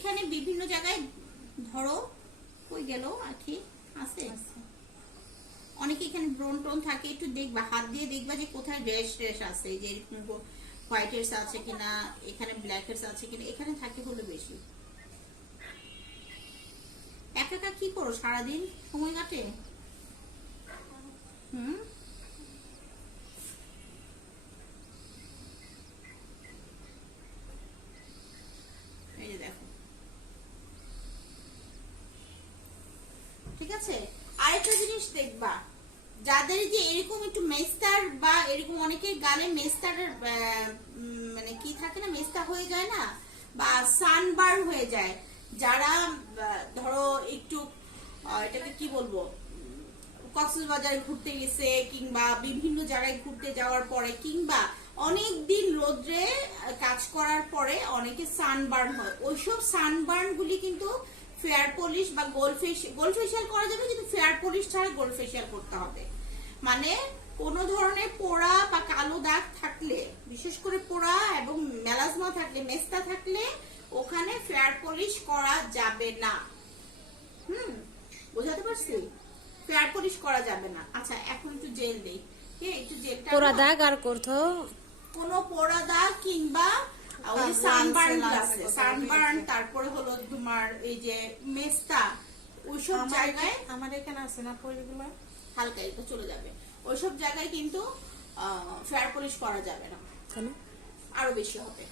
এখানে বিভিন্ন জায়গায় ধরো কই গেল আখি আছে, অনেকে এখানে ব্রন টোন থাকে, একটু দেখবা হাত দিয়ে দেখবা যে কোথায় ড্যাশ আছে, যে এরকম হোয়াইট হেডস আছে কিনা, এখানে ব্ল্যাক হেডস আছে কিনা, এখানে থাকে হলো বেশি। একা একা কি করো সারাদিন, সময় কাটে? এই যে দেখো, ঠিক আছে। আরেকটা জিনিস দেখবা, যাদের যে এরকম একটু মেস্তার বা এরকম অনেকের গালে মেস্তার মানে কি থাকে না, মেস্তা হয়ে যায় না, বা সানবার্ন হয়ে যায়, যারা ধরো একটু এটাকে কি বলবো, কক্সবাজার ঘুরতে গেছে কিংবা বিভিন্ন জায়গায় ঘুরতে যাওয়ার পরে কিংবা অনেক দিন রোদ্রে কাজ করার পরে অনেকে সানবার্ন হয়, ওইসব সানবার্ন গুলি কিন্তু ফেয়ার পলিশ বা গোল্ড ফেশিয়াল করা যাবে, কিন্তু ফেয়ার পলিশ ছাড়া গোল্ড ফেশিয়াল করতে হবে। মানে কোনো ধরনের পোড়া বা কালো দাগ থাকলে, বিশেষ করে পোড়া এবং মেলাজমা থাকলে, মেস্তা থাকলে ওখানে ফেয়ার পলিশ করা যাবে না। বোঝাতে পারছি? ফেয়ার পলিশ করা যাবে না। আচ্ছা, এখন একটু জেল দেই, একটু জেলটা পোড়া দাগ আর করতো কোনো পোড়া দাগ কিংবা ওই সানবার্ন আছে, সানবার্ন, তারপরে হলো তোমার এই যে মেস্তা, ওইসব জায়গায় আমার এখানে আছে না পলিগুলো, হালকা একটু চলে যাবে, ওইসব জায়গায় কিন্তু ফেয়ার পলিশ করা যাবে না, আরো বেশি হবে।